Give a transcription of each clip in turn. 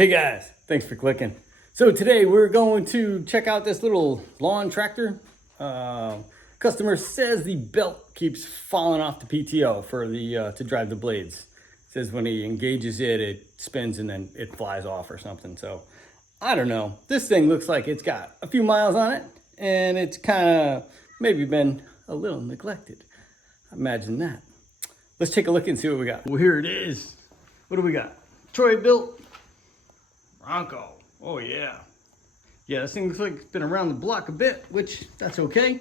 Hey guys, thanks for clicking. So today we're going to check out this little lawn tractor. Customer says the belt keeps falling off the PTO for the to drive the blades. Says when he engages it, it spins and then it flies off or something. So I don't know. This thing looks like it's got a few miles on it and it's kind of maybe been a little neglected. Imagine that. Let's take a look and see what we got. Well, here it is. What do we got? Troy built Bronco. Oh yeah. Yeah, this thing looks like it's been around the block a bit, which that's okay.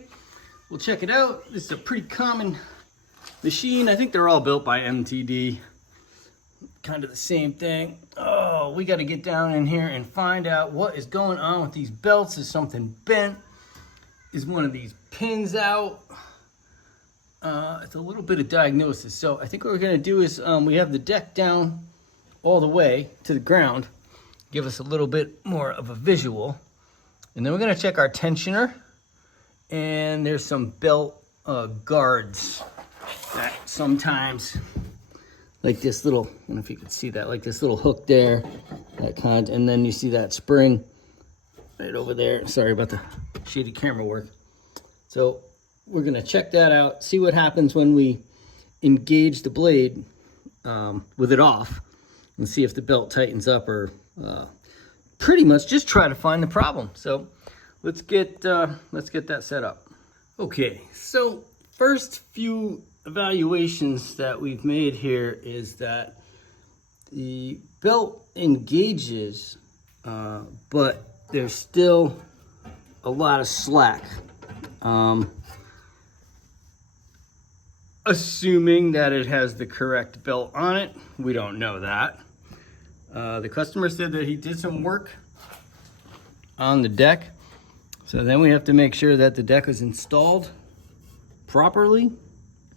We'll check it out. This is a pretty common machine. I think they're all built by MTD. Kind of the same thing. Oh, we got to get down in here and find out what is going on with these belts. Is something bent? Is one of these pins out? It's a little bit of diagnosis. So I think what we're going to do is we have the deck down all the way to the ground. Give us a little bit more of a visual. And then we're going to check our tensioner. And there's some belt guards that sometimes, like this little, I don't know if you can see that, like this little hook there, that kind, and then you see that spring right over there. Sorry about the shady camera work. So we're going to check that out, see what happens when we engage the blade with it off, and see if the belt tightens up, or pretty much just try to find the problem. So let's get that set up. Okay, so first few evaluations that we've made here is that the belt engages, but there's still a lot of slack. Assuming that it has the correct belt on it, we don't know that. The customer said that he did some work on the deck. So then we have to make sure that the deck is installed properly.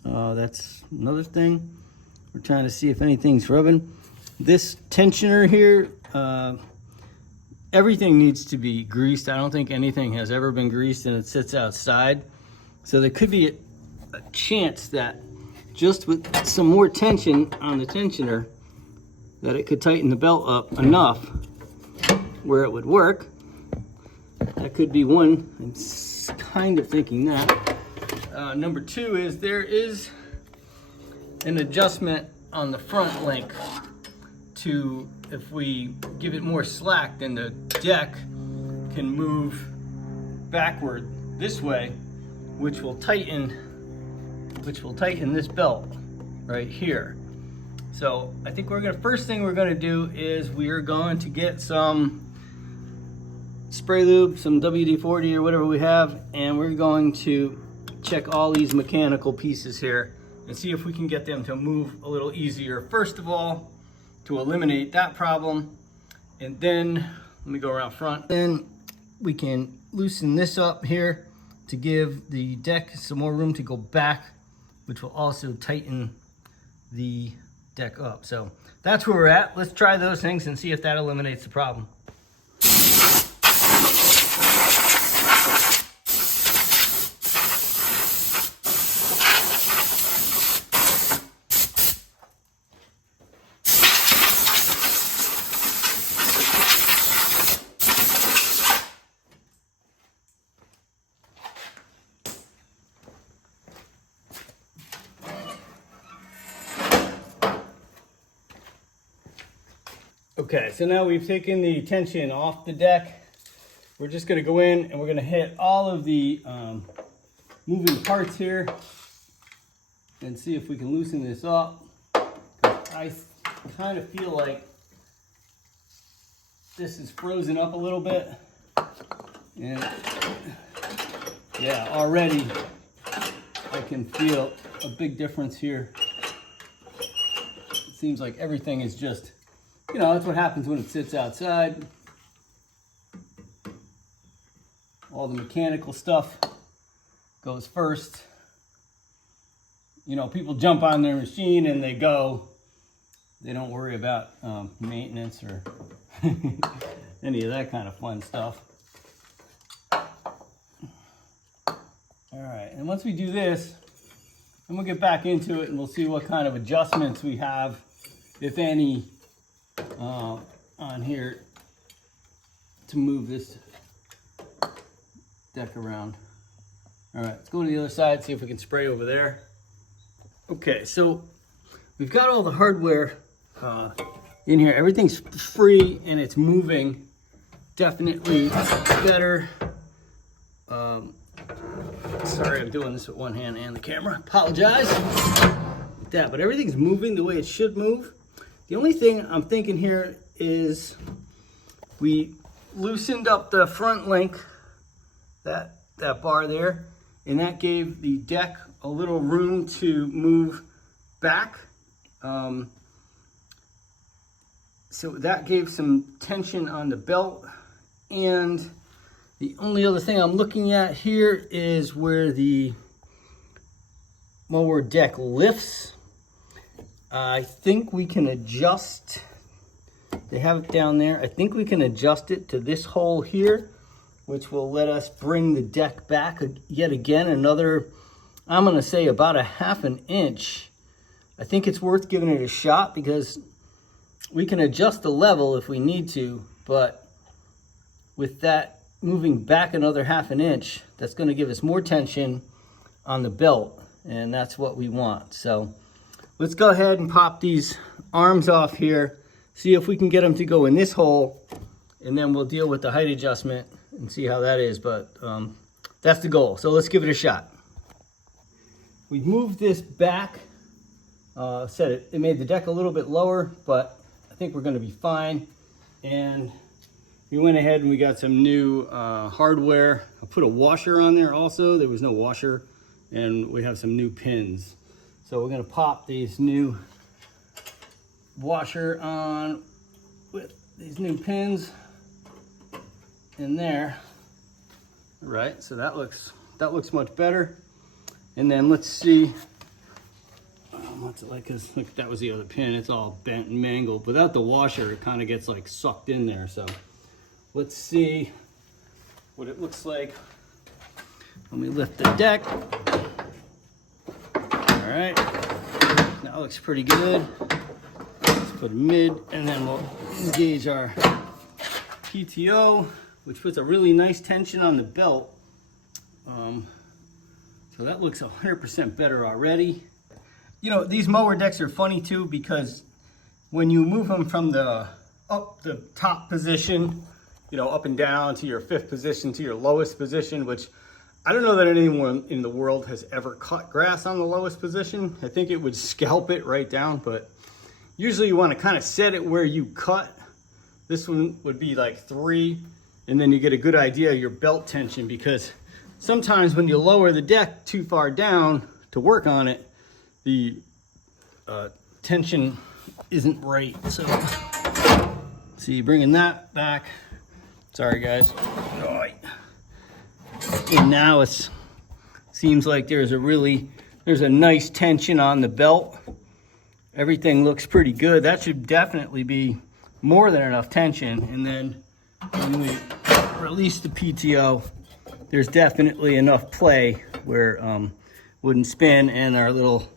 That's another thing. We're trying to see if anything's rubbing. This tensioner here, everything needs to be greased. I don't think anything has ever been greased and it sits outside. So there could be a chance that just with some more tension on the tensioner, that it could tighten the belt up enough where it would work. That could be one. I'm kind of thinking that. Number two is there is an adjustment on the front link to, if we give it more slack, then the deck can move backward this way, which will tighten this belt right here. So I think first thing we're gonna do is we are going to get some spray lube, some WD-40 or whatever we have, and we're going to check all these mechanical pieces here and see if we can get them to move a little easier. First of all, to eliminate that problem, and then let me go around front. Then we can loosen this up here to give the deck some more room to go back, which will also tighten the deck up. So that's where we're at. Let's try those things and see if that eliminates the problem. Okay, so now we've taken the tension off the deck. We're just gonna go in and we're gonna hit all of the moving parts here and see if we can loosen this up. I kind of feel like this is frozen up a little bit. And yeah, already I can feel a big difference here. It seems like everything is just, you know, that's what happens when it sits outside. All the mechanical stuff goes first. You know, people jump on their machine and they go. They don't worry about maintenance or any of that kind of fun stuff. All right, and once we do this, then we'll get back into it and we'll see what kind of adjustments we have, if any, on here to move this deck around. All right, let's go to the other side, see if we can spray over there. Okay, so we've got all the hardware in here. Everything's free and it's moving definitely better. Sorry, I'm doing this with one hand and the camera. Apologize with that, but everything's moving the way it should move. The only thing I'm thinking here is we loosened up the front link, that bar there, and that gave the deck a little room to move back. So that gave some tension on the belt. And the only other thing I'm looking at here is where the mower deck lifts. I think we can adjust, they have it down there. I think we can adjust it to this hole here, which will let us bring the deck back yet again another, I'm gonna say about a ½ an inch. I think it's worth giving it a shot because we can adjust the level if we need to, but with that moving back another ½ an inch, that's gonna give us more tension on the belt, and that's what we want. So let's go ahead and pop these arms off here, see if we can get them to go in this hole, and then we'll deal with the height adjustment and see how that is, but that's the goal. So let's give it a shot. We've moved this back, it made the deck a little bit lower, but I think we're gonna be fine. And we went ahead and we got some new hardware. I put a washer on there also. There was no washer, and we have some new pins. So we're gonna pop these new washer on with these new pins in there. All right, so that looks much better. And then let's see, what's it like? 'Cause look, that was the other pin. It's all bent and mangled. Without the washer, it kind of gets like sucked in there. So let's see what it looks like when we lift the deck. All right, that looks pretty good. Let's put a mid, and then we'll engage our PTO, which puts a really nice tension on the belt. So that looks 100% better already. You know, these mower decks are funny too, because when you move them from the top position, you know, up and down to your 5th position to your lowest position, which I don't know that anyone in the world has ever cut grass on the lowest position. I think it would scalp it right down, but usually you want to kind of set it where you cut. This one would be like 3, and then you get a good idea of your belt tension, because sometimes when you lower the deck too far down to work on it, the tension isn't right. So see, bringing that back. Sorry guys. And now it seems like there's a nice tension on the belt. Everything looks pretty good. That should definitely be more than enough tension. And then when we release the PTO, there's definitely enough play where wouldn't spin, and our little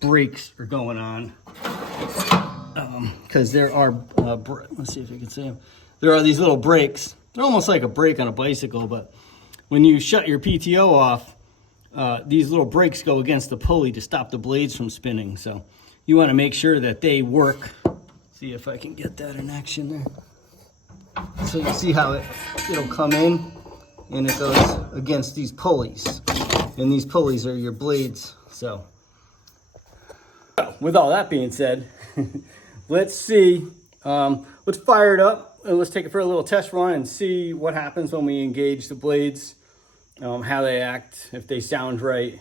brakes are going on. Because there are, let's see if you can see them. There are these little brakes. They're almost like a brake on a bicycle, but when you shut your PTO off, these little brakes go against the pulley to stop the blades from spinning. So you want to make sure that they work. See if I can get that in action there. So you see how it'll come in, and it goes against these pulleys. And these pulleys are your blades. So with all that being said, let's see, let's fire it up and let's take it for a little test run and see what happens when we engage the blades, how they act, if they sound right.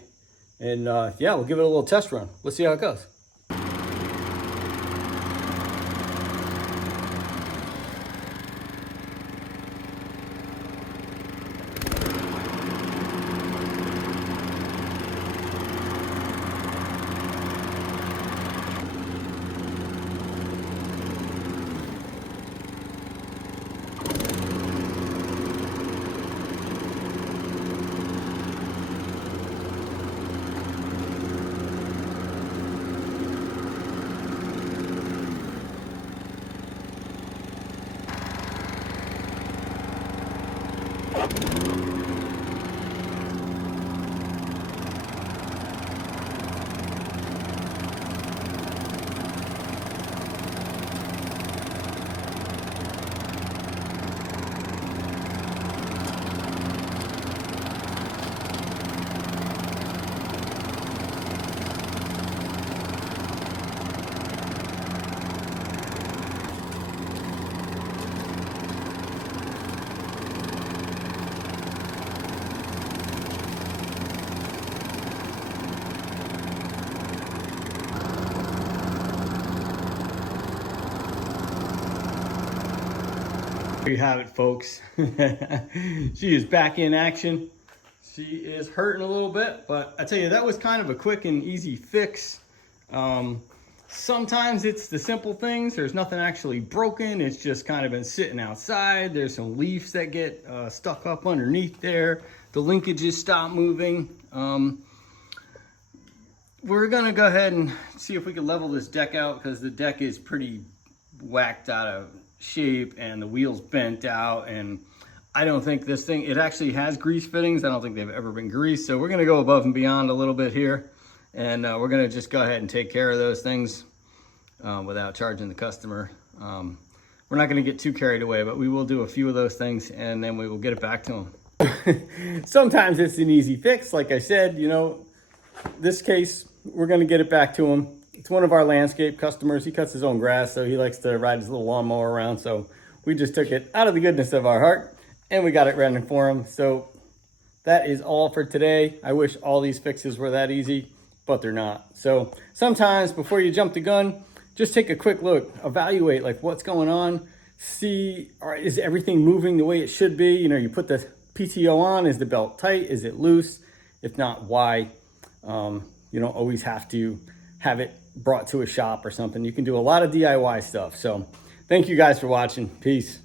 And yeah, we'll give it a little test run. Let's see how it goes. There you have it, folks. She is back in action. She is hurting a little bit, but I tell you, that was kind of a quick and easy fix. Sometimes it's the simple things. There's nothing actually broken. It's just kind of been sitting outside. There's some leaves that get stuck up underneath there. The linkages stop moving. We're gonna go ahead and see if we can level this deck out, because the deck is pretty whacked out of shape and the wheel's bent out, and I don't think this thing, it actually has grease fittings. I don't think they've ever been greased. So we're gonna go above and beyond a little bit here, and we're gonna just go ahead and take care of those things without charging the customer. We're not gonna get too carried away, but we will do a few of those things, and then we will get it back to them. Sometimes it's an easy fix. Like I said, you know, this case, we're gonna get it back to him. It's one of our landscape customers. He cuts his own grass, so he likes to ride his little lawnmower around. So we just took it out of the goodness of our heart, and we got it running for him. So that is all for today. I wish all these fixes were that easy, but they're not. So sometimes before you jump the gun, just take a quick look, evaluate like what's going on, see, is everything moving the way it should be? You know, you put the PTO on, is the belt tight? Is it loose? If not, why? You don't always have to have it brought to a shop or something. You can do a lot of DIY stuff. So thank you guys for watching. Peace.